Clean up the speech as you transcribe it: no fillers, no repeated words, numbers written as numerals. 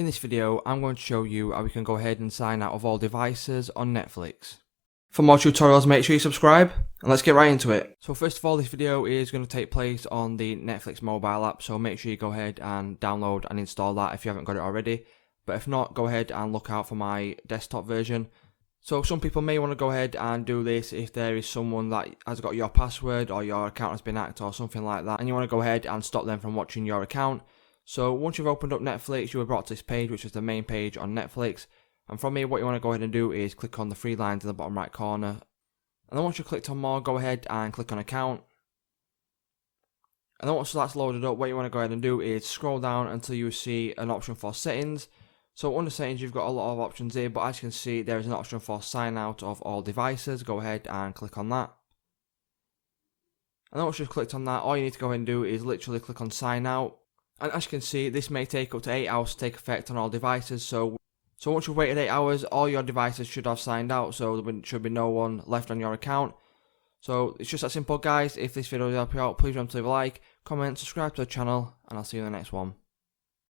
In this video, I'm going to show you how we can go ahead and sign out of all devices on Netflix. For more tutorials, make sure you subscribe, and let's get right into it. So first of all, this video is going to take place on the Netflix mobile app, so make sure you go ahead and download and install that if you haven't got it already. But if not, go ahead and look out for my desktop version. So some people may want to go ahead and do this if there is someone that has got your password or your account has been hacked or something like that, and you want to go ahead and stop them from watching your account. So once you've opened up Netflix, you are brought to this page, which is the main page on Netflix. And from here, what you want to go ahead and do is click on the three lines in the bottom right corner. And then once you've clicked on more, go ahead and click on account. And then once that's loaded up, what you want to go ahead and do is scroll down until you see an option for settings. So under settings, you've got a lot of options here, but as you can see, there is an option for sign out of all devices. Go ahead and click on that. And then once you've clicked on that, all you need to go ahead and do is literally click on sign out. And as you can see, this may take up to 8 hours to take effect on all devices. So once you've waited 8 hours, all your devices should have signed out. So there should be no one left on your account. So it's just that simple, guys. If this video helped you out, please remember to leave a like, comment, subscribe to the channel, and I'll see you in the next one.